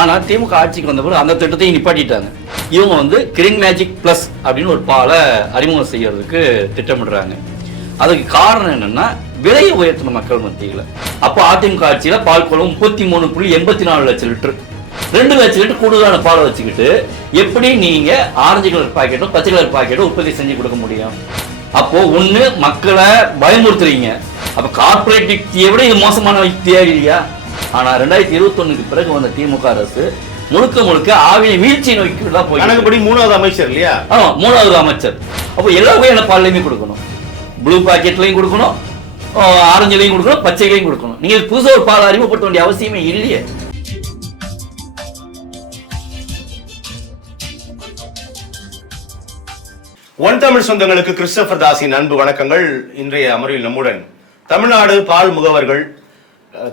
ஆனால் திமுக ஆட்சிக்கு வந்த பிறகு அந்த திட்டத்தையும் நிப்பாட்டிட்டாங்க. இவங்க வந்து கிரீன் மேஜிக் ப்ளஸ் அப்படின்னு ஒரு பாலை அறிமுகம் செய்யறதுக்கு திட்டமிடுறாங்க. அதுக்கு காரணம் என்னன்னா விலையை உயர்த்தின மக்கள் மத்தியில். அப்போ அதிமுக ஆட்சியில் பால் குளம் 33.84 லட்சம் லிட்டர், 2 லட்சம் லிட்டர் கூடுதலான பாலை வச்சுக்கிட்டு எப்படி நீங்க ஆரஞ்சு கலர் பாக்கெட்டும் பச்சை கலர் பாக்கெட்டும் உற்பத்தி செஞ்சு கொடுக்க முடியும்? அப்போ ஒண்ணு மக்களை பயமுறுத்துறீங்க. அப்ப கார்பரேட் யுக்தியை விட இது மோசமான யுக்தியா இல்லையா? ஆனா 2021க்கு பிறகு வந்த திமுக அரசு முழுக்க ஆவியை வீழ்ச்சி நோக்கி தான் போய். கணக்குப்படி 3வது அமைச்சர் இல்லையா? ஆமா, 3வது அமைச்சர். அப்போ எல்லா வகையான பால்லையுமே கொடுக்கணும், ப்ளூ பாக்கெட்லையும் கொடுக்கணும், ஆரஞ்சுலையும் கொடுக்கணும், பச்சைலையும் கொடுக்கணும். நீங்க புதுசாக ஒரு பால் அறிமுகப்படுத்த வேண்டிய அவசியமே இல்லையே. ஒன் தமிழ் சொந்தங்களுக்கு கிறிஸ்டோபர் தாஸின் அன்பு வணக்கங்கள். இன்றைய அமர்வில் நம்முடன் தமிழ்நாடு பால் முகவர்கள்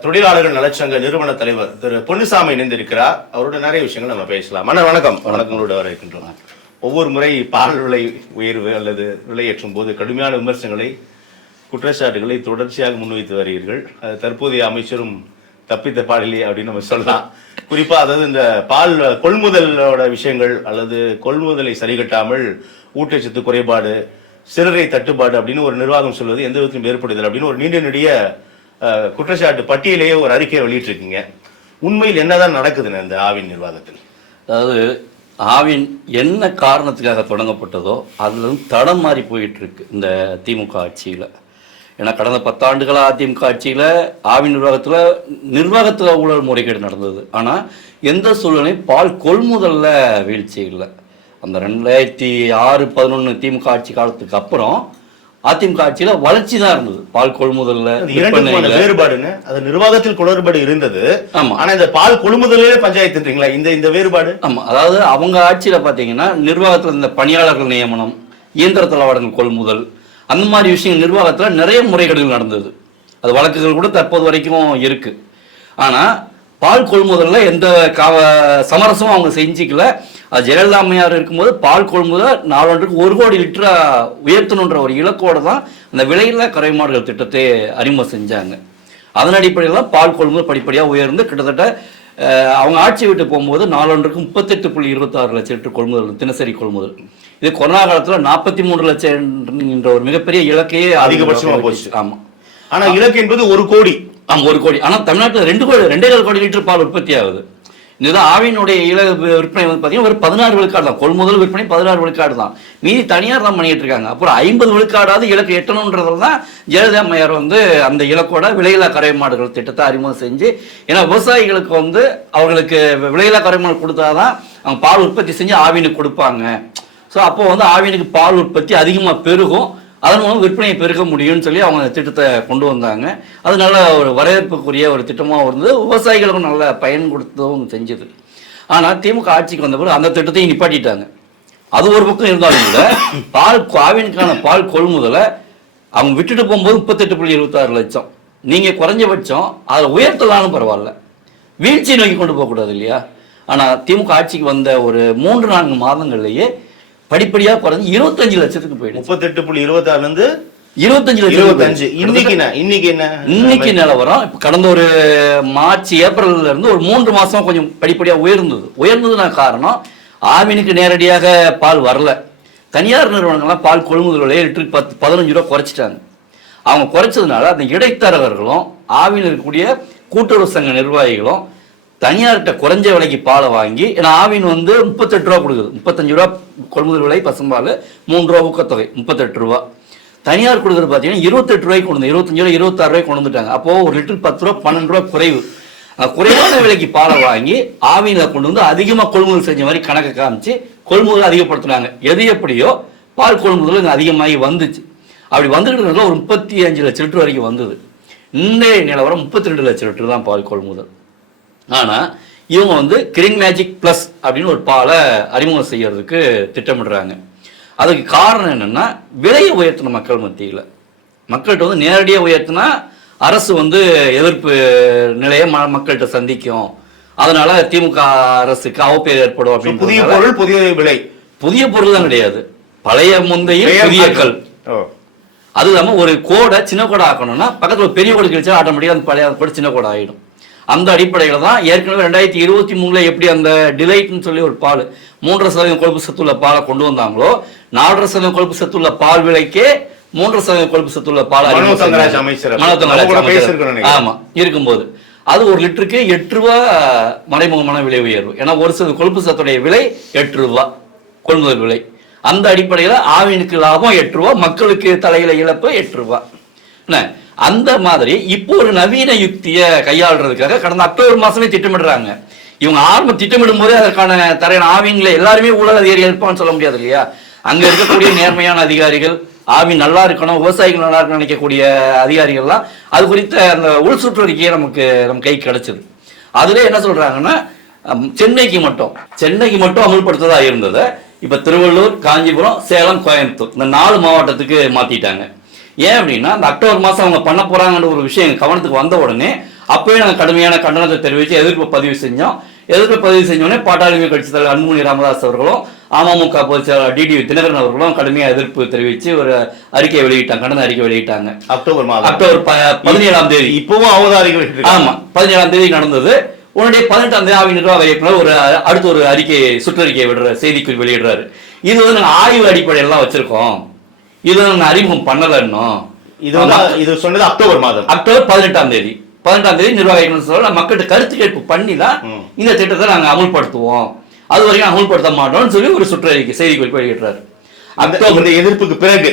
தொழிலாளர்கள் நலச்சங்க நிறுவன தலைவர் திரு பொன்னுசாமி இணைந்திருக்கிறார். அவரோட நிறைய விஷயங்கள் நம்ம பேசலாம். அண்ணா வணக்கம். வணக்கங்களோட வர இருக்கின்றோம். ஒவ்வொரு முறை பால் விலை உயர்வு அல்லது விலையேற்றும் போது கடுமையான விமர்சனங்களை, குற்றச்சாட்டுகளை தொடர்ச்சியாக முன்வைத்து வருகிறீர்கள். அது தற்போதைய அமைச்சரும் தப்பித்த பாடிலே அப்படின்னு நம்ம சொல்லலாம். குறிப்பா அதாவது இந்த பால் கொள்முதலோட விஷயங்கள் அல்லது கொள்முதலை சரிகட்டாமல் ஊட்டச்சத்து குறைபாடு, சிறரை தட்டுப்பாடு அப்படின்னு ஒரு நிர்வாகம் சொல்வது எந்த விதத்திலும் ஏற்படுதல் அப்படின்னு ஒரு நீண்ட நெடிய குற்றச்சாட்டு பட்டியலேயே ஒரு அறிக்கையை வெளியிட்டிருக்கீங்க. உண்மையில் என்னதான் நடக்குதுன்னு இந்த ஆவின் நிர்வாகத்தில்? அதாவது ஆவின் என்ன காரணத்துக்காக தொடங்கப்பட்டதோ அதுல தடம் மாறி போயிட்டு இருக்கு இந்த திமுக ஆட்சியில. ஏன்னா கடந்த 10 ஆண்டுகளாக அதிமுக ஆட்சியில் ஆவின் நிர்வாகத்தில் ஊழல் முறைகேடு நடந்தது. ஆனால் எந்த சூழ்நிலையும் பால் கொள்முதலில் வீழ்ச்சி இல்லை. அந்த 2006-11 திமுக ஆட்சி காலத்துக்கு அப்புறம் அதிமுக ஆட்சியில் வளர்ச்சி தான் இருந்தது. பால் கொள்முதல்ல வேறுபாடுன்னு அது நிர்வாகத்தில் குளறுபாடு இருந்தது. ஆமா, ஆனா இந்த பால் கொள்முதலே பஞ்சாயத்துன்றீங்களா? இந்த வேறுபாடு. ஆமா, அதாவது அவங்க ஆட்சியில பாத்தீங்கன்னா நிர்வாகத்தில் இந்த பணியாளர்கள் நியமனம், இயந்திர தளவாடங்கள் கொள்முதல், அந்த மாதிரி விஷயம் நிர்வாகத்தில் நிறைய முறைகேடுகள் நடந்தது. அது வழக்குகள் கூட தற்போது வரைக்கும் இருக்கு. ஆனா பால் கொள்முதல்ல எந்த சமரசமும் அவங்க செஞ்சுக்கல. அது ஜெயலலிதா அம்மையார் இருக்கும்போது பால் கொள்முதல் 4 ஆண்டுக்கு 1 கோடி லிட்டரா உயர்த்தணுன்ற ஒரு இலக்கோடு தான் அந்த விலையில்லா கரைமாடுகள் திட்டத்தை அறிமுகம் செஞ்சாங்க. அதன் அடிப்படையில் தான் பால் கொள்முதல் படிப்படியாக உயர்ந்து கிட்டத்தட்ட அவங்க ஆட்சி விட்டு போகும்போது 4 ஆண்டுக்கு 38.26 லட்சம் லிட்டர் கொள்முதல், தினசரி கொள்முதல். இது கொரோனா காலத்தில் 43 லட்சம் என்ற ஒரு மிகப்பெரிய இலக்கையே அதிகபட்சமாக போச்சு. ஆமா, ஆனா இலக்கு என்பது 1 கோடி. ஆமா, 1 கோடி. ஆனா தமிழ்நாட்டில் 2.25 கோடி லிட்டர் பால் உற்பத்தி ஆகுது. இதுதான் ஆவினுடைய விற்பனை வந்து பார்த்தீங்கன்னா ஒரு 16 விழுக்காடு தான். கொள்முதல் விற்பனை 16 விழுக்காடு தான். மீதி தனியார் தான் பண்ணிட்டு இருக்காங்க. அப்புறம் 50 விழுக்காடாவது இலக்கு எட்டணுன்றதுல தான் ஜெயலலிதா அம்மையார் வந்து அந்த இலக்கோட விலையில்லா கரை மாடுகள் திட்டத்தை அறிமுகம் செஞ்சு, ஏன்னா விவசாயிகளுக்கு வந்து அவங்களுக்கு விலையில்லா கரை மாடு கொடுத்தாதான் அவங்க பால் உற்பத்தி செஞ்சு ஆவினுக்கு கொடுப்பாங்க. ஸோ அப்போ வந்து ஆவினுக்கு பால் உற்பத்தி அதிகமாக பெருகும், அதன் மூலம் விற்பனையை பெருக்க முடியும்னு சொல்லி அவங்க திட்டத்தை கொண்டு வந்தாங்க. அது நல்ல ஒரு வரவேற்புக்குரிய ஒரு திட்டமாக இருந்தது. விவசாயிகளுக்கும் நல்ல பயன் கொடுத்ததும் செஞ்சது. ஆனால் திமுக ஆட்சிக்கு வந்த பிறகு அந்த திட்டத்தையும் நிப்பாட்டிட்டாங்க. அது ஒரு பக்கம் இருந்தாலும் கூட ஆவினுக்கான பால் கொள்முதலை அவங்க விட்டுட்டு போகும்போது 38.26 லட்சம். நீங்கள் குறைஞ்சபட்சம் அதை உயர்த்தலான்னு பரவாயில்ல, வீழ்ச்சி நோக்கி கொண்டு போகக்கூடாது இல்லையா? ஆனால் திமுக ஆட்சிக்கு வந்த ஒரு 3-4 மாதங்கள்லேயே படிப்படியாக குறைஞ்சி 25 லட்சத்துக்கு போயிடுச்சு. 38.26 25 இன்னைக்கு நிலவரம். இப்போ கடந்த ஒரு மார்ச் ஏப்ரல்ல இருந்து ஒரு 3 மாசம் கொஞ்சம் படிப்படியாக உயர்ந்ததுனா காரணம் ஆவினுக்கு நேரடியாக பால் வரல. தனியார் நிறுவனங்கள்லாம் பால் கொள்முதல் விலையை லிட்டருக்கு 15 ரூபா குறைச்சிட்டாங்க. அவங்க குறைச்சதுனால அந்த இடைத்தரகர்களும் ஆவியில் இருக்கக்கூடிய கூட்டுறவு சங்க நிர்வாகிகளும் தனியார்கிட்ட குறைஞ்ச விலைக்கு பாலை வாங்கி, ஏன்னா ஆவின் வந்து 38 ரூபா கொடுக்குது. 35 ரூபா கொள்முதல் விலை பசும்பால், 3 ரூபா ஊக்கத்தொகை, 38 ரூபா. தனியார் கொடுக்குறது பார்த்தீங்கன்னா 28 ரூபாய்க்கு கொண்டு 25 ரூபாய் 26 ரூபாய்க்கு கொண்டு வந்துட்டாங்க. அப்போ ஒரு லிட்டர் 10 ரூபா 12 ரூபா குறைவு. குறைவான விலைக்கு பாலை வாங்கி ஆவியில கொண்டு வந்து அதிகமாக கொள்முதல் செஞ்ச மாதிரி கணக்கை காமிச்சு கொள்முதல் அதிகப்படுத்தினாங்க. எது எப்படியோ பால் கொள்முதல் இங்கே அதிகமாகி வந்துச்சு. அப்படி வந்துட்டு ஒரு 35 லட்சம் லிட்டர் வரைக்கும் வந்தது. இன்றைய நிலவரம் 32 லட்சம் லிட்டர் தான் பால் கொள்முதல். ஆனால் இவங்க வந்து கிரீன் மேஜிக் ப்ளஸ் அப்படின்னு ஒரு பாலை அறிமுகம் செய்யறதுக்கு திட்டமிடுறாங்க. அதுக்கு காரணம் என்னன்னா விலையை உயர்த்தின மக்கள் மத்தியில். மக்கள்கிட்ட வந்து நேரடியாக உயர்த்தினா அரசு வந்து எதிர்ப்பு நிலையை மக்கள்கிட்ட சந்திக்கும், அதனால திமுக அரசுக்கு அவப்பெயர் ஏற்படும் அப்படின்னு. புதிய பொருள் புதிய விலை, புதிய பொருள் தான் கிடையாது, பழைய முந்தைய புதிய கல். அது இல்லாமல் ஒரு கோடை சின்ன கோடை ஆக்கணும்னா பக்கத்தில் பெரிய கோடை கிடைச்சா ஆட்டோமேட்டிக்காக அந்த பழைய கோடை சின்ன கோடை ஆகிடும். அந்த அடிப்படையில் தான் ஏற்கனவே 2023 எப்படி அந்த டிலைட்னு சொல்லி ஒரு பால் 3% கொழுப்பு சத்துள்ள பாலை கொண்டு வந்தாங்களோ 4% கொழுப்பு சத்துள்ள பால் விலைக்கே 3% கொழுப்பு சத்துள்ள பால் ஆமா இருக்கும்போது அது ஒரு லிட்டருக்கு 8 ரூபா மறைமுகமான விலை உயர்வு. ஏன்னா ஒரு சில கொழுப்பு சத்துடைய விலை 8 ரூபா கொள்முதல் விலை. அந்த அடிப்படையில் ஆவினுக்கு லாபம் 8 ரூபா, மக்களுக்கு தலையில இழப்பு 8 ரூபா. அந்த மாதிரி இப்போ ஒரு நவீன யுக்தியை கையாளுறதுக்காக கடந்த அக்டோபர் மாசமே திட்டமிடுறாங்க. இவங்க ஆரம்ப திட்டமிடும் போதே அதற்கான தரையான ஆவின்களை எல்லாருமே ஊழல் அதிகாரிகள் இருப்பான்னு சொல்ல முடியாது இல்லையா. அங்க இருக்கக்கூடிய நேர்மையான அதிகாரிகள், ஆவின் நல்லா இருக்கணும், விவசாயிகள் நல்லா இருக்கணும் நினைக்கக்கூடிய அதிகாரிகள்லாம் அது குறித்த அந்த உள் சுற்றறிக்கையை நம்ம கை கிடைச்சது. அதுல என்ன சொல்றாங்கன்னா சென்னைக்கு மட்டும் அமல்படுத்ததா இருந்ததை இப்ப திருவள்ளூர், காஞ்சிபுரம், சேலம், கோயம்புத்தூர் இந்த 4 மாவட்டத்துக்கு மாத்திட்டாங்க. ஏன் அப்படின்னா அந்த அக்டோபர் மாசம் அவங்க பண்ண போறாங்கன்ற ஒரு விஷயம் கவனத்துக்கு வந்த உடனே அப்பவே நாங்கள் கடுமையான கண்டனத்தை தெரிவித்து எதிர்ப்பு பதிவு செஞ்சோம். செஞ்சோடனே பாட்டாளி கட்சி தலைவர் அன்புமணி ராமதாஸ் அவர்களும் அமமுக பொதுச் செயலாளர் டிடிவி தினகரன் அவர்களும் கடுமையாக எதிர்ப்பு தெரிவித்து ஒரு அறிக்கை வெளியிட்டாங்க, கண்டன அறிக்கை வெளியிட்டாங்க. அக்டோபர் 17ஆம் தேதி இப்பவும் அவதாரிகள். ஆமா, 17ஆம் தேதி நடந்தது. உடனே 18ஆம் தேதி ஆவின் நிர்வாக இயக்குனர் அடுத்த ஒரு சுற்றறிக்கையை விடுற செய்திக்குள் வெளியிடுறாரு. இது வந்து நாங்கள் ஆய்வு அடிப்படையெல்லாம் வச்சிருக்கோம், இது நாங்கள் அறிமுகம் பண்ணல. இன்னும் இது சொன்னது அக்டோபர் 18ஆம் தேதி நிர்வாக இயக்குனர் மக்கள்கிட்ட கருத்து கேட்பு பண்ணி தான் இந்த திட்டத்தை நாங்கள் அமுல்படுத்துவோம், அது வரைக்கும் அமுல்படுத்த மாட்டோம்னு சொல்லி ஒரு சுற்றறிக்கை செய்திக்குள் வெளியிடுறாரு. அக்டோபர் எதிர்ப்புக்கு பிறகு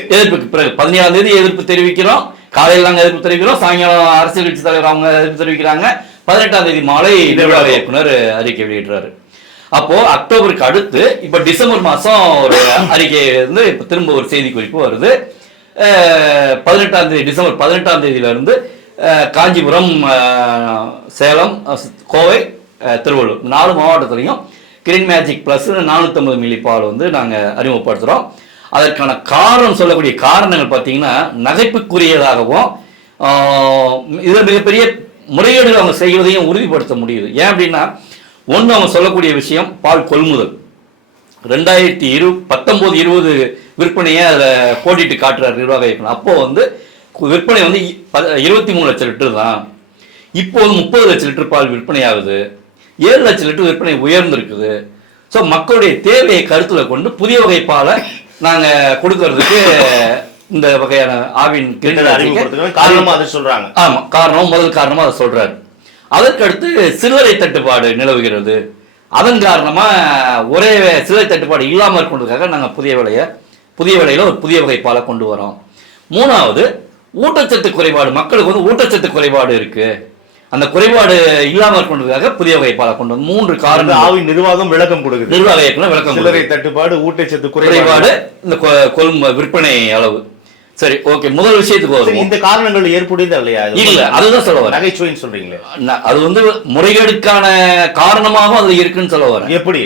17ஆம் தேதி எதிர்ப்பு தெரிவிக்கிறோம், காலையில் நாங்கள் எதிர்ப்பு தெரிவிக்கிறோம், சாயங்காலம் அரசியல் கட்சி தலைவர் அவங்க எதிர்ப்பு தெரிவிக்கிறாங்க, 18ஆம் தேதி மாலை நிர்வாக இயக்குனர் அறிக்கை வெளியிடுறாரு. அப்போ அக்டோபருக்கு அடுத்து இப்ப டிசம்பர் மாசம் ஒரு அறிக்கை வந்து இப்ப திரும்ப ஒரு செய்தி குறிப்பு வருது. 18ஆம் தேதி டிசம்பர் 18ஆம் தேதியில இருந்து காஞ்சிபுரம், சேலம், கோவை, திருவள்ளூர் 4 மாவட்டத்திலையும் கிரீன் மேஜிக் பிளஸ் 450 மில்லி பால் வந்து நாங்க அறிமுகப்படுத்துறோம். அதற்கான காரணம் சொல்லக்கூடிய காரணங்கள் பார்த்தீங்கன்னா நகைப்புக்குரியதாகவும் இதில் மிகப்பெரிய முறைகேடுகள் அவங்க செய்வதையும் உறுதிப்படுத்த முடியுது. ஏன் அப்படின்னா ஒன்று அவங்க சொல்லக்கூடிய விஷயம் பால் கொள்முதல் 2019-20 விற்பனையை அதில் போட்டிட்டு காட்டுறாரு நிர்வாக இயக்குனர். அப்போ வந்து விற்பனை வந்து 23 லட்சம் லிட்டர் தான், இப்போது 30 லட்சம் லிட்டர் பால் விற்பனை ஆகுது, 7 லட்சம் லிட்டர் விற்பனை உயர்ந்திருக்குது. ஸோ மக்களுடைய தேவையை கருத்தில் கொண்டு புதிய வகை பாலை நாங்கள் கொடுக்கறதுக்கு இந்த வகையான ஆவின் காரணமாக அதை சொல்றாங்க. ஆமா, முதல் காரணமா அதை சொல்றாரு. அதற்கடுத்து சில்லறை தட்டுப்பாடு நிலவுகிறது, அதன் காரணமா ஒரே சில்லறை தட்டுப்பாடு இல்லாமல் இருக்கின்றதுக்காக நாங்கள் புதிய விலையில ஒரு புதிய வகை பாலை கொண்டு வரோம். 3வது ஊட்டச்சத்து குறைபாடு, மக்களுக்கு வந்து ஊட்டச்சத்து குறைபாடு இருக்கு, அந்த குறைபாடு இல்லாமல் இருக்கின்றதுக்காக புதிய வகை பாலை கொண்டு வந்து 3 காரணம் ஆவின் நிர்வாகம் விளக்கம் கொடுக்குது. நிர்வாக இயக்குனர் விளக்கம், சில்லறை தட்டுப்பாடு, ஊட்டச்சத்து குறைபாடு, இந்த விற்பனை அளவு. சரி, ஓகே, முதல் விஷயத்துக்கு வரும். இந்த காரணங்கள் ஏற்புடையது இல்லையா? இல்ல, அதுதான் சொல்ல வரேன். நகைச்சுவைன்னு சொல்றீங்களே, அது வந்து முறைகேடுக்கான காரணமாக அது இருக்குன்னு சொல்ல வரேன். எப்படி?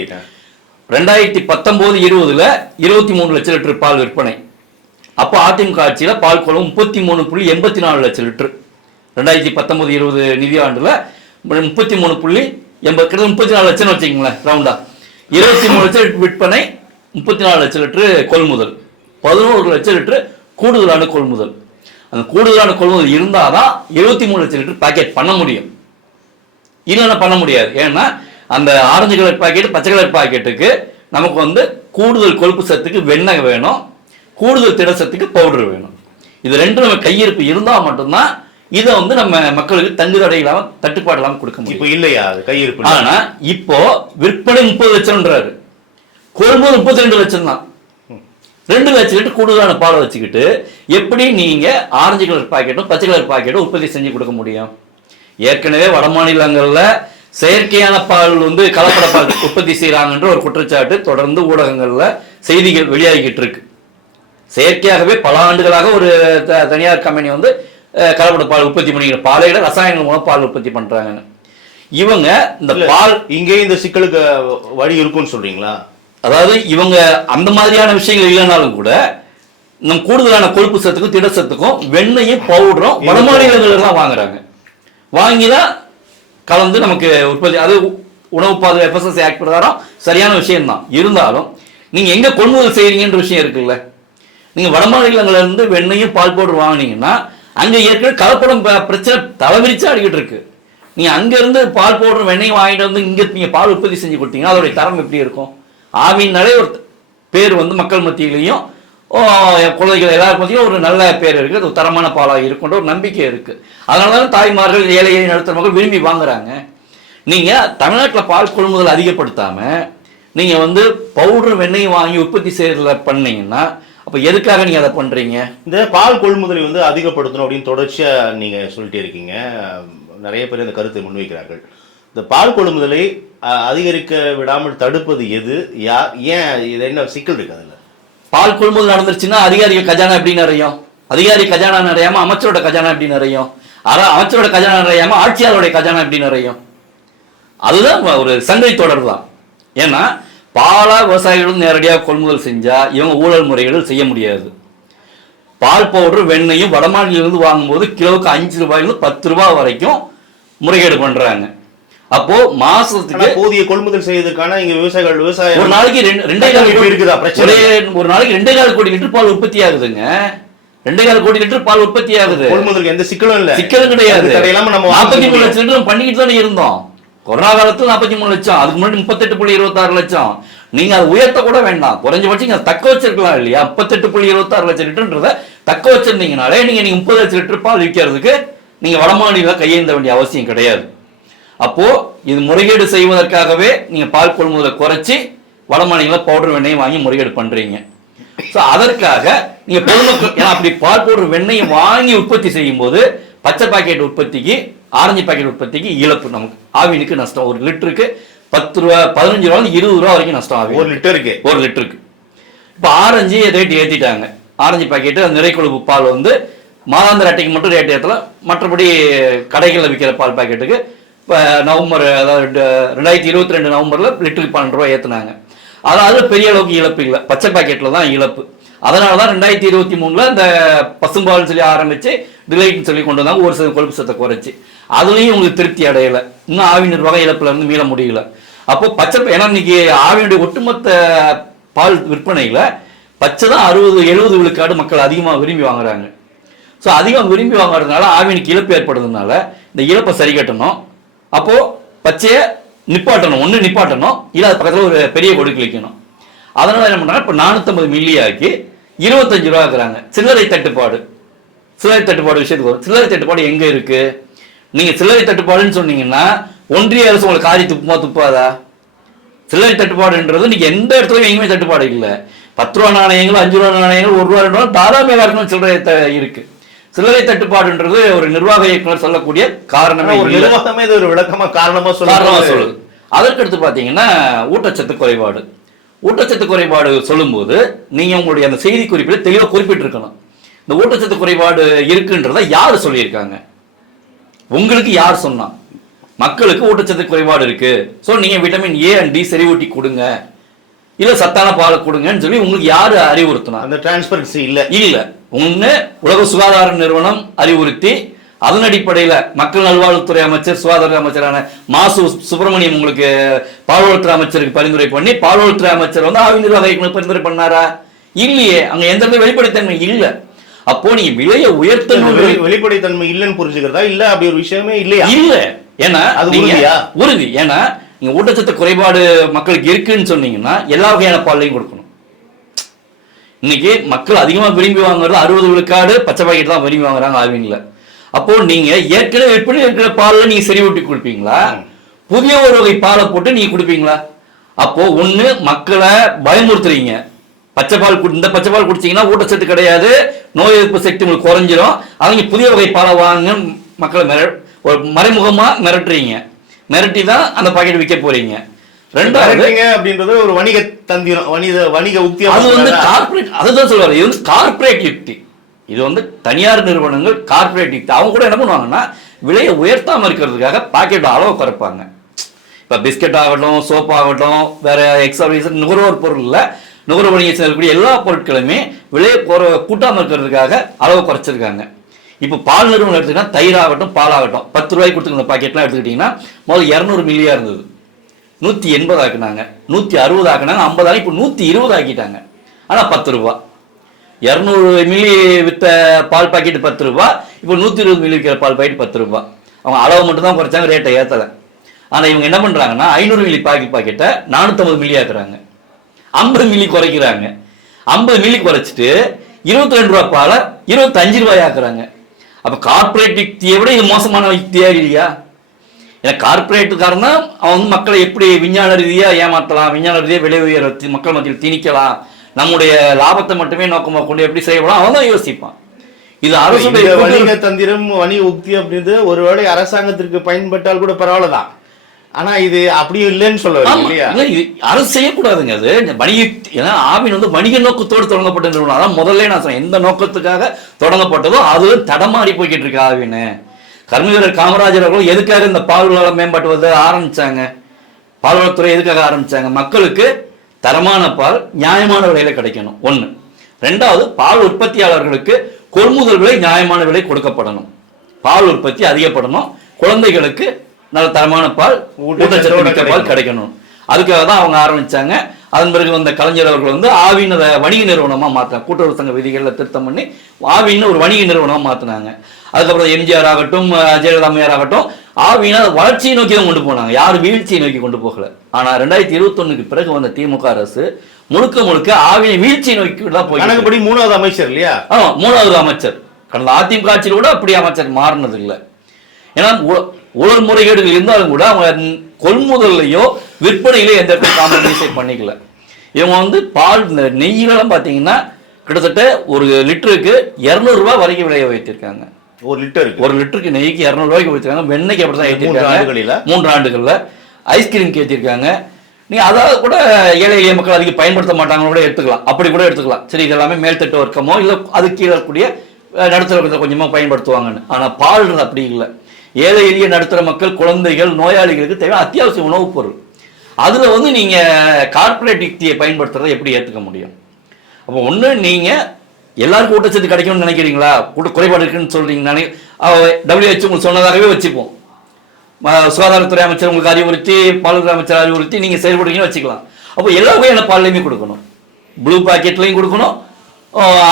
2019-20 23 லட்சம் லிட்டர் பால் விற்பனை. அப்போ அதிமுக ஆட்சியில பால் கொள்ளும் 33.84 லட்சம் லிட்டர். 2019-20 நிதியாண்டுல 33.84 லட்சம் வச்சுக்கீங்களேன் ரவுண்டா. 23 லட்சம் விற்பனை, 34 லட்சம் லிட்டர் கொள்முதல், 11 லட்சம் லிட்டர் கூடுதலான கொள்முதல். அந்த கூடுதலான கொள்முதல் இருந்தாதான் 23 லட்சம் லிட்டர் பாக்கெட் பண்ண முடியும், இல்லைன்னா பண்ண முடியாது. ஏன்னா அந்த ஆரஞ்சு கலர் பாக்கெட், பச்சை கலர் பாக்கெட்டுக்கு நமக்கு வந்து கூடுதல் கொழுப்பு சத்துக்கு வெண்ணெய் வேணும், கூடுதல் திடசத்துக்கு பவுடர் வேணும். இது ரெண்டும் நம்ம கையிருப்பு இருந்தால் மட்டும்தான் இதை வந்து நம்ம மக்களுக்கு தங்குதடை இல்லாம தட்டுப்பாடு இல்லாம கொடுக்க முடியும். இப்போ இல்லையா கையிருப்பு? ஆனா இப்போ விற்பனை 30 லட்சம்ன்றாரு, கொள்முதல் 32 லட்சம் தான். 2 லட்சம் லிட்டர் கூடுதலான பாலை வச்சுக்கிட்டு எப்படி நீங்க ஆரஞ்சு கலர் பாக்கெட்டும் பச்சை கலர் பாக்கெட்டும் உற்பத்தி செஞ்சு கொடுக்க முடியும்? ஏற்கனவே வட மாநிலங்கள்ல செயற்கையான பால் வந்து கலப்பட பால் உற்பத்தி செய்யறாங்கன்ற ஒரு குற்றச்சாட்டு தொடர்ந்து ஊடகங்கள்ல செய்திகள் வெளியாகிட்டு இருக்கு. செயற்கையாகவே பல ஆண்டுகளாக ஒரு தனியார் கம்பெனி வந்து கலப்பட பால் உற்பத்தி பண்ணிக்கிற பாலையில ரசாயனங்கள் மூலம் பால் உற்பத்தி பண்றாங்க. இவங்க இந்த பால் இங்கே இந்த சிக்கலுக்கு வழி இருக்கும்னு சொல்றீங்களா? அதாவது இவங்க அந்த மாதிரியான விஷயங்கள் இல்லைனாலும் கூட நம் கூடுதலான கொழுப்பு சத்துக்கும் திடசத்துக்கும் வெண்ணையும் பவுடரும் வட மாநிலங்கள் தான் வாங்குறாங்க. வாங்கிதான் கலந்து நமக்கு உற்பத்தி, அது உணவு பாதுகாப்பு FSSAI ஆக்ட் பிரகாரம் சரியான விஷயம் தான். இருந்தாலும் நீங்க எங்க கொள்முதல் செய்யறீங்கன்ற விஷயம் இருக்குல்ல. நீங்க வட மாநிலங்கள்ல இருந்து வெண்ணையும் பால் பவுடர் வாங்கினீங்கன்னா அங்க ஏற்கனவே கலப்படம் பிரச்சனை தலைவிரிச்சா அடிக்கிட்டு இருக்கு. நீங்க அங்க இருந்து பால் பவுடர் வெண்ணெய் வாங்கிட்டு வந்து இங்க நீங்க பால் உற்பத்தி செஞ்சு கொடுத்தீங்கன்னா அதோடைய தரம் எப்படி இருக்கும்? ஆவின்னாலே ஒரு பேர் வந்து மக்கள் மத்தியிலையும் குழந்தைகள் எல்லாரும் மத்தியும் ஒரு நல்ல பேர் இருக்கு, அது தரமான பாலாக இருக்குன்ற ஒரு நம்பிக்கை இருக்கு. அதனாலதான் தாய்மார்கள் ஏழை நடுத்தர மக்கள் விரும்பி வாங்குறாங்க. நீங்க தமிழ்நாட்டில் பால் கொள்முதல் அதிகப்படுத்தாம நீங்க வந்து பவுடர் வெண்ணெய் வாங்கி உற்பத்தி செய்யறதுல பண்ணீங்கன்னா அப்ப எதுக்காக நீங்க அதை பண்றீங்க? இந்த பால் கொள்முதலை வந்து அதிகப்படுத்தணும் அப்படின்னு தொடர்ச்சியா நீங்க சொல்லிட்டே இருக்கீங்க. நிறைய பேர் இந்த கருத்தை முன்வைக்கிறார்கள். இந்த பால் கொள்முதலை அதிகரிக்க விடாமல் தடுப்பது எது, யார், ஏன், இது என்ன சிக்கல் இருக்கு அதுல? பால் கொள்முதல் நடந்துருச்சுன்னா அதிகாரிகள் கஜானா எப்படி நிறையும்? அதிகாரி கஜானா நிறையாம அமைச்சரோட கஜானா எப்படி நிறையும்? அமைச்சரோட கஜானா நிறையாம ஆட்சியாளருடைய கஜானா எப்படி நிறையும்? அதுதான் ஒரு சங்கை தொடர் தான். ஏன்னா பாலா விவசாயிகளும் நேரடியாக கொள்முதல் செஞ்சா இவங்க ஊழல் முறைகள் செய்ய முடியாது. பால் பவுடர் வெண்ணையும் வடமாநிலிருந்து வாங்கும்போது கிலோவுக்கு 5 ரூபாயிலிருந்து 10 ரூபாய் வரைக்கும் முறைகேடு பண்றாங்க. அப்போ மாசத்துக்கு போதிய கொள்முதல் செய்யறதுக்கான இங்க விவசாயம் ஒரு நாளைக்கு 2.25 இருக்குதா பிரச்சனை? ஒரு நாளைக்கு 2.25 கோடி லிட்டர் பால் உற்பத்தி ஆகுதுங்க. 2.25 கோடி லிட்டர் பால் உற்பத்தி ஆகுது. கொள்முதலுக்கு எந்த சிக்கலும் இல்ல, சிக்கலும் கிடையாது. 43 லட்சம் லிட்டர் பண்ணிக்கிட்டு தானே இருந்தோம். கொரோனா காலத்துல 43 லட்சம், அதுக்கு முன்னாடி 38.26 லட்சம். நீங்க அதை உயர்த்த கூட வேண்டாம், குறைஞ்சபட்சம் நீங்க தக்க வச்சிருக்கலாம் இல்லையா? 38.26 லட்சம் லிட்டர்ன்றத தக்க வச்சிருந்தீங்கனாலே நீங்க 30 லட்சம் லிட்டர் பால் விற்கிறதுக்கு நீங்க வடமாநில கையேந்த வேண்டிய அவசியம் கிடையாது. அப்போ இது முறைகேடு செய்வதற்காகவே நீங்க பால் கொள்முதலை குறைச்சி வடமாநில பவுடர் வெண்ணெயை வாங்கி முறைகேடு பண்றீங்க. அதற்காக நீங்க பொதுமக்கள், ஏன்னா அப்படி பால் பவுடர் வெண்ணெயை வாங்கி உற்பத்தி செய்யும் போது பச்சை பாக்கெட் உற்பத்திக்கு, ஆரஞ்சு பாக்கெட் உற்பத்திக்கு இழப்பு, நமக்கு ஆவினுக்கு நஷ்டம். ஒரு லிட்டருக்கு 10 ரூபா, 15 ரூபா, 20 ரூபா வரைக்கும் நஷ்டம் ஆகும் ஒரு லிட்டருக்கு. இப்போ ஆரஞ்சு ரேட் ஏற்றிட்டாங்க. ஆரஞ்சு பாக்கெட்டு நிறை கொழுப்பு பால் வந்து மாதாந்திர அட்டைக்கு மட்டும் ரேட் ஏற்றல, மற்றபடி கடைகளில் விற்கிற பால் பாக்கெட்டுக்கு இப்போ நவம்பர், அதாவது 2022 நவம்பரில் லிட்டருக்கு 12 ரூபா ஏற்றினாங்க. அதாவது பெரிய அளவுக்கு இழப்பு இல்லை, பச்சை பாக்கெட்டில் தான் இழப்பு. அதனால தான் 2023 இந்த பசும்பால்னு சொல்லி ஆரம்பிச்சு டிலைட்னு சொல்லி கொண்டு வந்தாங்க, ஒரு சில கொழுப்பு சத்தை குறைச்சி. அதுலேயும் உங்களுக்கு திருப்தி அடையலை, இன்னும் ஆவி நிர்வாக இழப்புல இருந்து மீள முடியல. அப்போ பச்சை, ஏன்னா இன்னைக்கு ஆவியுடைய ஒட்டுமொத்த பால் விற்பனையில் பச்சை தான் 60-70 விழுக்காடு மக்கள் அதிகமாக விரும்பி வாங்குறாங்க. ஸோ அதிகம் விரும்பி வாங்குறதுனால ஆவினுக்கு இழப்பு ஏற்படுறதுனால இந்த இழப்பை சரி கட்டணும். அப்போ பச்சையை நிப்பாட்டணும், ஒன்று நிப்பாட்டணும், இல்லை அது பக்கத்தில் ஒரு பெரிய கொடி கிளிக்கணும். அதனால என்ன பண்றாங்க, இப்போ 450 மில்லி ஆக்கி 25 ரூபா இருக்கிறாங்க. சில்லறை தட்டுப்பாடு விஷயத்துக்கு வரும். சில்லறை தட்டுப்பாடு எங்க இருக்கு? நீங்க சில்லறை தட்டுப்பாடுன்னு சொன்னீங்கன்னா ஒன்றிய அரசு உங்களுக்கு காரி துப்பாதா? சில்லறை தட்டுப்பாடுன்றது நீங்க எந்த இடத்துலயும் எங்கேயுமே தட்டுப்பாடு இல்லை. 10 ரூபா நாணயங்கள், 5 ரூபா நாணயங்கள், 1 ரூபா தாராளமாக சில்லறை இருக்கு. சில்லறை தட்டுப்பாடுன்றது ஒரு நிர்வாக இயக்குனர் சொல்லக்கூடிய காரணமே, ஒரு நிர்வாகமே இது ஒரு விளக்கமா காரணமா சொல்லுது. அதற்கடுத்து பாத்தீங்கன்னா ஊட்டச்சத்து குறைபாடு. ஊட்டச்சத்து குறைபாடு சொல்லும்போது நீங்க உங்களுடைய அந்த செய்தி குறிப்பில் தெளிவாக குறிப்பிட்டிருக்கணும். இந்த ஊட்டச்சத்து குறைபாடு இருக்குன்றத யாரு சொல்லியிருக்காங்க? உங்களுக்கு யார் சொன்னா? மக்களுக்கு ஊட்டச்சத்து குறைபாடு இருக்கு, ஸோ நீங்க விட்டமின் ஏ அண்ட் டி செறிவூட்டி கொடுங்க, இல்ல சத்தான பாலை கொடுங்கன்னு சொல்லி உங்களுக்கு யாரு அறிவுறுத்தினா? அந்த டிரான்ஸ்பரன்சி இல்ல. ஒண்ணு உலக சுகாதார நிறுவனம் அறிவுறுத்தி, அதன் அடிப்படையில மக்கள் நல்வாழ்வுத்துறை அமைச்சர், சுகாதார அமைச்சரான மாசு சுப்பிரமணியம் உங்களுக்கு பால்வளத்துறை அமைச்சருக்கு பரிந்துரை பண்ணி, பால்வளத்துறை அமைச்சர் வந்து ஆவி நிர்வாக இயக்குனர் பரிந்துரை பண்ணாரா? இல்லையே. அங்க எந்த வெளிப்படைத்தன்மை இல்ல. அப்போ நீங்க விலையை உயர்த்தணும், வெளிப்படைத்தன்மை இல்லைன்னு புரிஞ்சுக்கிறதா? இல்ல அப்படி ஒரு விஷயமே இல்லையா? இல்ல. ஏன்னா அது உறுதி. ஏன்னா நீங்க ஊட்டச்சத்து குறைபாடு மக்களுக்கு இருக்குன்னு சொன்னீங்கன்னா எல்லா வகையான பாலையும் கொடுக்கணும். இன்னைக்கு மக்கள் அதிகமா விரும்பி வாங்குறது 60 விழுக்காடு பச்சை பாக்கெட் தான் விரும்பி வாங்குறாங்க ஆவின்ல. அப்போ நீங்க ஏற்கனவே விற்பனை இருக்கிற பால்ல நீங்க சரி ஊட்டி கொடுப்பீங்களா? புதிய ஒரு வகை பாலை போட்டு நீங்க கொடுப்பீங்களா? அப்போ ஒண்ணு மக்களை பயமுறுத்துறீங்க, பச்சை பால் இந்த பச்சை பால் குடிச்சீங்கன்னா ஊட்டச்சத்து கிடையாது, நோய் எதிர்ப்பு சக்தி உங்களுக்கு குறைஞ்சிரும், அவங்க புதிய வகை பாலை வாங்க மக்களை ஒரு மறைமுகமா மிரட்டுறீங்க. மிரட்டி தான் அந்த பாக்கெட் விற்க போறீங்க. ரெண்டாவது அப்படின்றது ஒரு வணிக தந்திரம், வணிக உக்தி. அது வந்து கார்பரேட், அதுதான் சொல்லுவாரு, இது வந்து கார்பரேட் யுக்தி. இது வந்து தனியார் நிறுவனங்கள் கார்பரேட் யுக்தி. அவங்க கூட என்ன பண்ணுவாங்கன்னா விலையை உயர்த்தாம இருக்கிறதுக்காக பாக்கெட் அளவு குறைப்பாங்க. இப்ப பிஸ்கட் ஆகட்டும், சோப் ஆகட்டும், வேற எக்ஸ்ட்ரா நுகர்வோர் பொருள்ல நுகர்வோர் வணிகம் செய்யக்கூடிய எல்லா பொருட்களுமே விலையை கூட்டாம இருக்கிறதுக்காக அளவு குறைச்சிருக்காங்க. இப்போ பால் நிறுவனம் எடுத்துக்கிட்டா தயிர் ஆகட்டும், பால் ஆகட்டும், 10 ரூபாய்க்கு கொடுத்துருந்த பாக்கெட்லாம் எடுத்துக்கிட்டீங்கன்னா முதல்ல 200 மில்லியா இருந்தது, 180 ஆக்குனாங்க, 160 ஆக்குனாங்க, 50 இப்போ 120 ஆக்கிட்டாங்க. ஆனா 10 ரூபா. 200 மில்லி வித்த பால் பாக்கெட் 10 ரூபா, இப்போ 120 மில்லி விற்கிற பால் பாக்கெட் 10 ரூபா. அவங்க அளவு மட்டும் தான் குறைச்சாங்க, ரேட்டை ஏற்றலை. ஆனால் இவங்க என்ன பண்ணுறாங்கன்னா 500 மில்லி பாக்கெட்டை 450 மில்லி ஆக்குறாங்க, 50 மில்லி குறைக்கிறாங்க. 50 மில்லி குறைச்சிட்டு 22 ரூபா பாலை 25 ரூபாய் ஆக்குறாங்க. அப்போ கார்பரேட் யுக்தியை விட இது மோசமான யுக்தியா இல்லையா? ஏன்னா கார்பரேட்டுக்காரன் தான் அவன் வந்து மக்களை எப்படி விஞ்ஞான ரீதியாக ஏமாற்றலாம், விஞ்ஞான ரீதியாக விலை உயர மக்கள் மத்தியில் திணிக்கலாம், நம்முடைய லாபத்தை மட்டுமே நோக்கமாக கொண்டு எப்படி செய்யப்படும் அவன் தான் யோசிப்பான். இது அரசு வணிக தந்திரம், வணிக உக்தி அப்படின்றது ஒருவேளை அரசாங்கத்திற்கு பயன்பட்டால் கூட பரவாயில்லதான். ஆனா இது அப்படி இல்லைன்னு சொல்ல இல்லையா? அரசு செய்யக்கூடாதுங்க. அது வணிக, ஏன்னா ஆவின் வந்து வணிக நோக்கத்தோடு தொடங்கப்பட்ட நிறுவனம். அதான் முதல்ல நான் சொன்னேன், எந்த நோக்கத்துக்காக தொடங்கப்பட்டதோ அது தடமாறி போய்கிட்டு இருக்கு ஆவின். கர்மவீரர் காமராஜர் அவர்கள் எதுக்காக இந்த பால்வள மேம்பாட்டு வந்து ஆரம்பிச்சாங்க? பால்வளத்துறை எதுக்காக ஆரம்பிச்சாங்க? மக்களுக்கு தரமான பால் நியாயமான விலையில கிடைக்கணும் ஒண்ணு. ரெண்டாவது, பால் உற்பத்தியாளர்களுக்கு கொள்முதல் விலை நியாயமான விலை கொடுக்கப்படணும், பால் உற்பத்தி அதிகப்படணும், குழந்தைகளுக்கு நல்ல தரமான பால், ஊட்டச்சத்து மிக்க பால் கிடைக்கணும். அதுக்காக தான் அவங்க ஆரம்பிச்சாங்க. அதன் பிறகு வந்த கலைஞர் அவர்கள் வந்து ஆவின் வணிக நிறுவனமா மாத்தினாங்க, கூட்டுறவு சங்க விதிகளை திருத்தம் பண்ணி ஆவின் ஒரு வணிக நிறுவனமா மாத்தினாங்க. அதுக்கப்புறம் எம்ஜிஆர் ஆகட்டும், ஜெயலலிதா அம்மையார் ஆகட்டும், ஆவினா வளர்ச்சியை நோக்கி தான் கொண்டு போனாங்க, யாரும் வீழ்ச்சியை நோக்கி கொண்டு போகல. ஆனா 2021க்கு பிறகு வந்த திமுக அரசு முழுக்க முழுக்க ஆவினை வீழ்ச்சியை நோக்கி தான் போய். கணக்குப்படி 3வது அமைச்சர் இல்லையா? ஆமா, 3வது அமைச்சர். கடந்த அதிமுக ஆட்சியில் கூட அப்படி அமைச்சர் மாறினது இல்லை. ஏன்னா ஊழல் முறைகேடுகள் இருந்தாலும் கூட அவங்க கொள்முதல்லையோ விற்பனையிலோ எந்த காம்ப்ரமைஸையும் பண்ணிக்கல. இவங்க வந்து பால், இந்த நெய்யிலாம் பார்த்தீங்கன்னா கிட்டத்தட்ட ஒரு லிட்டருக்கு 200 ரூபாய் வரைக்கும் விலையை வைத்திருக்காங்க. ஒரு லிட்டருக்கு நெய்க்கு 200 ரூபாய்க்கு வைத்திருக்காங்க. வெண்ணெய்க்கு அப்படி தான் ஏற்றிருக்காங்க 3 ஆண்டுகளில். ஐஸ்கிரீம்க்கு ஏற்றிருக்காங்க. நீங்கள் அதாவது கூட ஏழை எளிய மக்கள் அதிகம் பயன்படுத்த மாட்டாங்கன்னு கூட எடுத்துக்கலாம், அப்படி கூட எடுத்துக்கலாம். சரி, இதெல்லாமே மேல்தட்டு வர்க்கமோ இல்லை அது கீழே இருக்கக்கூடிய நடுத்தர கொஞ்சமாக பயன்படுத்துவாங்கன்னு. ஆனால் பால்ன்றது அப்படி இல்லை. ஏழை எளிய நடுத்தர மக்கள், குழந்தைகள், நோயாளிகளுக்கு தேவை அத்தியாவசிய உணவுப் பொருள். அதில் வந்து நீங்கள் கார்பரேட் யுக்தியை பயன்படுத்துறதை எப்படி ஏற்றுக்க முடியும்? அப்போ ஒன்று, நீங்கள் எல்லாருக்கும் ஊட்டச்சத்து கிடைக்கும்னு நினைக்கிறீங்களா? குறைபாடு இருக்குன்னு சொல்றீங்கன்னாலே WHO உங்களுக்கு சொன்னதாகவே வச்சுப்போம். சுகாதாரத்துறை அமைச்சர் உங்களுக்கு அறிவுறுத்தி, பால்வளத்துறை அமைச்சர் அறிவுறுத்தி நீங்கள் செயல்படுறீங்கன்னு வச்சுக்கலாம். அப்போ எல்லா வகையான பால்லையுமே கொடுக்கணும், ப்ளூ பாக்கெட்லையும் கொடுக்கணும்,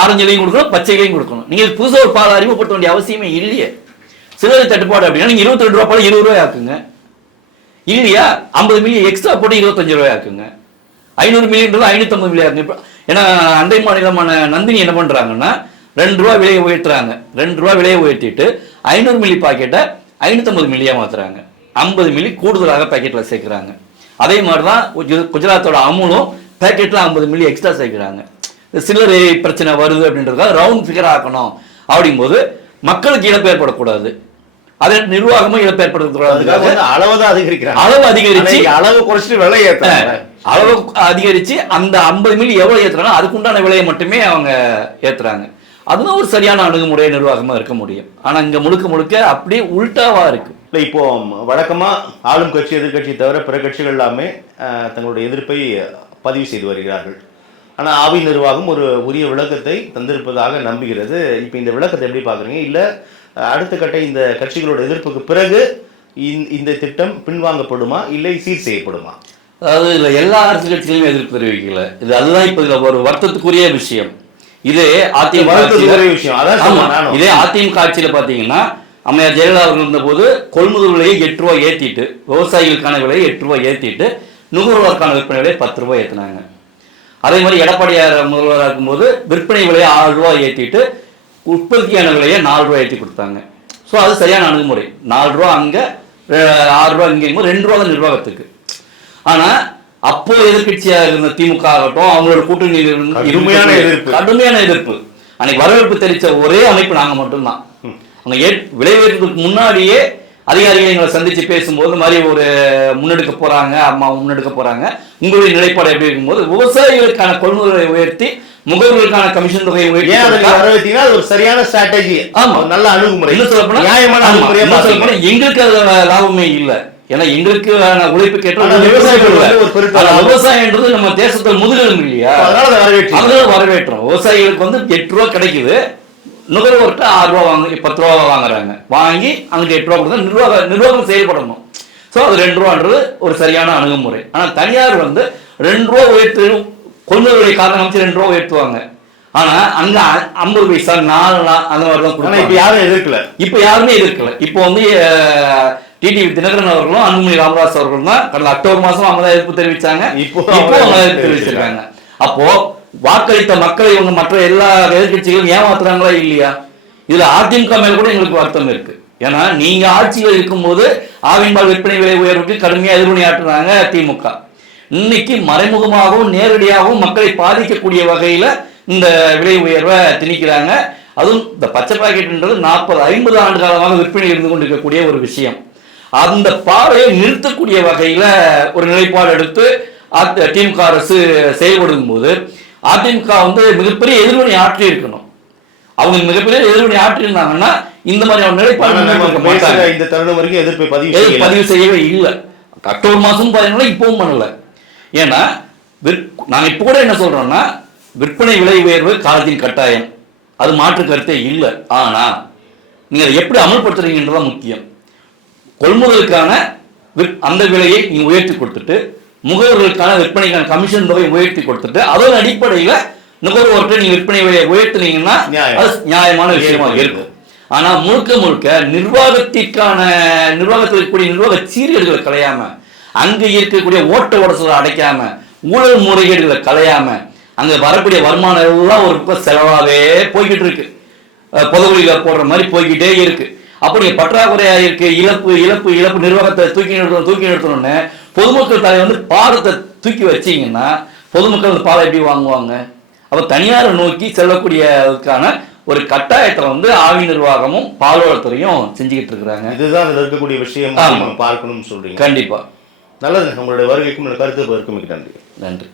ஆரஞ்சுலையும் கொடுக்கணும், பச்சைலையும் கொடுக்கணும். நீங்கள் புதுசாக ஒரு பால் அறிமுகப்படுத்த வேண்டிய அவசியமே இல்லையே. சிலர் தட்டுப்பாடு அப்படின்னா நீங்கள் 22 ரூபா பால் 20 ரூபாய் ஆக்குங்க இல்லையா? 50 மில்லி எக்ஸ்ட்ரா போட்டு 25 ரூபாய் ஆக்குங்க. 500 மில்லின்றது 550 மில்லி ஆக்குங்க. ஏன்னா அண்டை மாநிலமான நந்தினி என்ன பண்றாங்கன்னா 2 ரூபா விலையை உயர்த்துறாங்க. 2 ரூபா விலையை உயர்த்திட்டு 500 மில்லி பாக்கெட்டை 550 மில்லியா மாத்துறாங்க. 50 மில்லி கூடுதலாக பாக்கெட்ல சேர்க்கிறாங்க. அதே மாதிரிதான் குஜராத்தோட அமுலும் பாக்கெட்ல 50 மில்லி எக்ஸ்ட்ரா சேர்க்கிறாங்க. சில்லறை பிரச்சனை வருது அப்படின்றதுக்காக ரவுண்ட் ஃபிகர் ஆக்கணும். அப்படிங்கும்போது மக்களுக்கு இழப்பு ஏற்படக்கூடாது, அதே நிர்வாகமும் இழப்பு ஏற்படக்கூடாது. அளவு அதிகரிச்சு அளவு குறைச்சிட்டு விலை ஏற்றுறாங்க. அளவு அதிகரிச்சு அந்த 50 மில்லி எவ்வளவு ஏற்றுறாங்க அதுக்குண்டான விலையை மட்டுமே அவங்க ஏற்றுறாங்க. அதுதான் ஒரு சரியான அணுகுமுறை நிர்வாகமா இருக்க முடியும். ஆனா இங்க முழுக்க முழுக்க அப்படி உள்டாவா இருக்கு. இல்லை, இப்போ வழக்கமா ஆளும் கட்சி எதிர்கட்சி தவிர பிற கட்சிகள் எல்லாமே தங்களுடைய எதிர்ப்பை பதிவு செய்து வருகிறார்கள். ஆனா ஆவி நிர்வாகம் ஒரு உரிய விளக்கத்தை தந்திருப்பதாக நம்புகிறது. இப்போ இந்த விளக்கத்தை எப்படி பாக்குறீங்க? இல்ல அடுத்த கட்ட இந்த கட்சிகளோட எதிர்ப்புக்கு பிறகு இந்த திட்டம் பின்வாங்கப்படுமா, இல்லை சீர் செய்யப்படுமா? அதாவது இதுல எல்லா அரசியல் கட்சிகளுமே எதிர்ப்பு தெரிவிக்கல. இது அதுதான் இப்ப இதுல ஒரு வருத்தத்துக்குரிய விஷயம். இதே அதிமுக ஆட்சியில பாத்தீங்கன்னா அம்மையார் ஜெயலலிதா அவர்கள் இருந்த போது கொள்முதல் விலையை 8 ரூபாய் ஏற்றிட்டு, விவசாயிகளுக்கான விலையை 8 ரூபாய் ஏற்றிட்டு, நுகர்வோருக்கான விற்பனை விலையை 10 ரூபாய் ஏற்றினாங்க. அதே மாதிரி எடப்பாடியார் முதல்வராக இருக்கும்போது விற்பனை விலையை 6 ரூபாய் ஏற்றிட்டு உற்பத்தியான விலையை 4 ரூபாய் ஏற்றி கொடுத்தாங்க. ஸோ அது சரியான அணுகுமுறை. 4 ரூபா அங்க 6 ரூபா இங்கே 2 ரூபா தான் நிர்வாகத்துக்கு. ஆனா அப்போ எதிர்கட்சியாக இருந்த திமுக ஆகட்டும், அவங்களோட கூட்டணி கடுமையான எதிர்ப்பு. அன்னைக்கு வரவேற்பு தெரிவித்த ஒரே அமைப்பு நாங்க மட்டும்தான். அவங்க விலை உயர்வுக்கு முன்னாடியே அதிகாரிகளை எங்களை சந்திச்சு பேசும்போது மாதிரி ஒரு முன்னெடுக்க போறாங்க, அம்மா முன்னெடுக்க போறாங்க, உங்களுடைய நிலைப்பாடு எப்படி இருக்கும்போது விவசாயிகளுக்கான கொள்முதலை உயர்த்தி முகவர்களுக்கான கமிஷன் தொகையை உயர்த்தி ஒரு சரியான ஸ்ட்ராட்டஜி, நல்ல அணுகுமுறை, எங்களுக்கு அதுல லாபமே இல்லை. ஏன்னா எங்களுக்கு உழைப்பு கேட்ட விவசாயம்ன்றது நம்ம தேசத்தில் முதுகெலும்பு இல்லையா, அதனால வரவேற்றோம். விவசாயிகளுக்கு 8 ரூபா கிடைக்குது, நுகர்வோர்கிட்ட 6 ரூபா வாங்கி 10 ரூபா வாங்குறாங்க, வாங்கி அங்கே 8 ரூபா கொடுத்தா நிர்வாகம் செயல்படணும். ஸோ அது 2 ரூபான்றது ஒரு சரியான அணுகுமுறை. ஆனால் தனியார் 2 ரூபா உயர்த்து கொள்முதலுடைய காரணம் அமைச்சு 2 ரூபா உயர்த்துவாங்க. ஆனா அங்க 50 பைசா 4 அந்த மாதிரி தான் கொடுப்பாங்க. இப்ப யாரும் எதிர்க்கல, இப்ப யாருமே எதிர்க்கல. இப்போ வந்து டிடிவி தினகரன் அவர்களும் அன்புமணி ராமதாஸ் அவர்களும் தான் கடந்த அக்டோபர் மாசம் அவங்க தான் எதிர்ப்பு தெரிவிச்சாங்க. இப்போ அவங்க எதிர்ப்பு தெரிவிச்சிருக்காங்க. அப்போ வாக்களித்த மக்களை இவங்க மற்ற எல்லா எதிர்கட்சிகளும் ஏமாத்துறாங்களா இல்லையா? இதுல அதிமுக மேல கூட எங்களுக்கு வருத்தம் இருக்கு. ஏன்னா நீங்க ஆட்சியில் இருக்கும்போது ஆவின்பால் விற்பனை விலை உயர்வுக்கு கடுமையா எதிர்வினையாற்றுறாங்க திமுக. இன்னைக்கு மறைமுகமாகவும் நேரடியாகவும் மக்களை பாதிக்கக்கூடிய வகையில இந்த விலை உயர்வை திணிக்கிறாங்க. அதுவும் இந்த பச்சை பாக்கெட்ன்றது 40-50 ஆண்டு காலமாக விற்பனை இருந்து கொண்டிருக்கக்கூடிய ஒரு விஷயம். அந்த பாதையை நிறுத்தக்கூடிய வகையில ஒரு நிலைப்பாடு எடுத்து திமுக அரசு செயல்படும் போது அதிமுக வந்து மிகப்பெரிய எதிர்வினை ஆற்றி இருக்கணும். அவங்க மிகப்பெரிய எதிர்வினை ஆற்றி இருந்தாங்கன்னா இந்த மாதிரி நிலைப்பாடு இந்த தருணம் வரைக்கும் எதிர்ப்பை பதிவு செய்யவே இல்லை. அக்டோபர் மாசம் பாத்தீங்கன்னா இப்பவும் பண்ணல. ஏன்னா நாங்க இப்ப கூட என்ன சொல்றோம்னா விற்பனை விலை உயர்வு காலத்தின் கட்டாயம், அது மாற்று கருத்தே இல்லை. ஆனா நீங்க அதை எப்படி அமல்படுத்துறீங்கன்றதான் முக்கியம். கொள்முதலுக்கான அந்த விலையை நீங்க உயர்த்தி கொடுத்துட்டு முகவர்களுக்கான விற்பனைக்கான கமிஷன் தொகை உயர்த்தி கொடுத்துட்டு அதன் அடிப்படையில நுகர்வோர்கிட்ட நீங்க விற்பனை விலையை உயர்த்தினீங்கன்னா அது நியாயமான விஷயமா இருக்கும். ஆனா முழுக்க நிர்வாகத்தில் இருக்கக்கூடிய நிர்வாக சீர்கேடுகளை களையாம, அங்க இருக்கக்கூடிய ஓட்ட உடசலை அடைக்காம, ஊழல் முறைகேடுகளை களையாம, அங்க வரக்கூடிய வருமானம் எல்லாம் ஒரு பக்கம் செலவாவே போய்கிட்டு இருக்கு. பொதுவெளியில போடுற மாதிரி போய்கிட்டே இருக்கு. அப்படி பற்றாக்குறையா இருக்கு, இழப்பு நிர்வாகத்தை தூக்கி நிறுத்தணும்னு பொதுமக்கள் தலை வந்து பாரத்தை தூக்கி வச்சீங்கன்னா பொதுமக்கள் அந்த பாலை எப்படி வாங்குவாங்க? அப்ப தனியாரை நோக்கி செல்லக்கூடியதுக்கான ஒரு கட்டாயத்தை வந்து ஆவி நிர்வாகமும் பால்வளத்துறையும் செஞ்சுக்கிட்டு இருக்கிறாங்க. இதுதான் இருக்கக்கூடிய விஷயம் பார்க்கணும்னு சொல்றீங்க. கண்டிப்பா. நல்லது. உங்களுடைய வருகைக்கும் கருத்து நன்றி. நன்றி.